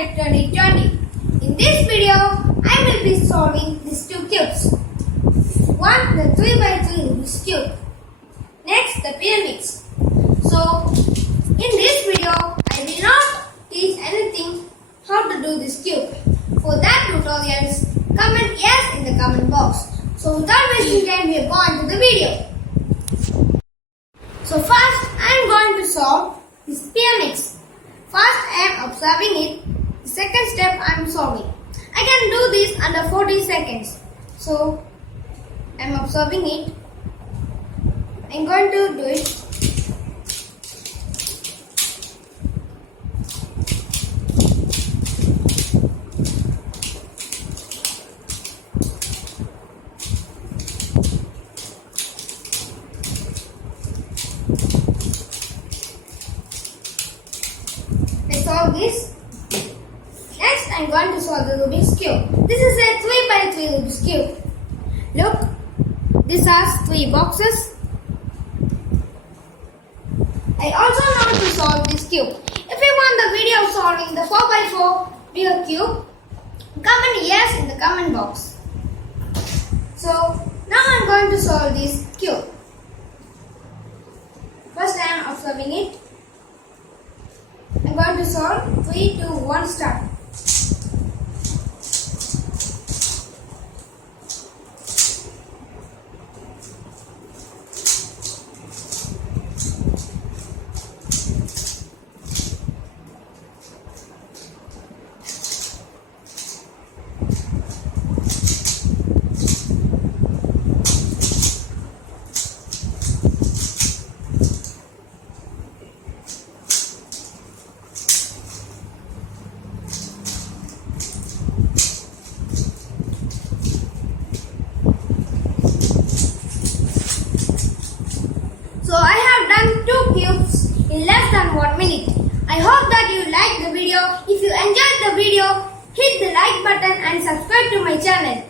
Tech 2020. In this video, I will be solving these two cubes. One, the 3x3 Rubik's cube. Next, the pyramids. So, in this video, I will not teach anything how to do this cube. For that tutorials, comment yes in the comment box. So, without wasting time, we are going to the video. So, first, I am going to solve this pyramids. First, I am observing it. The second step, I am solving. I can do this under 40 seconds. So, I am observing it. I am going to do it. I solve this. Next, I am going to solve the Rubik's cube. This is a 3x3 Rubik's cube. Look, this has 3 boxes. I also know how to solve this cube. If you want the video of solving the 4x4 bigger cube, comment yes in the comment box. So, now I am going to solve this cube. First, I am observing it. I am going to solve 3, 2, 1, start. So I have done 2 cubes in less than 1 minute. I hope that you liked the video. If you enjoyed the video, hit the like button and subscribe to my channel.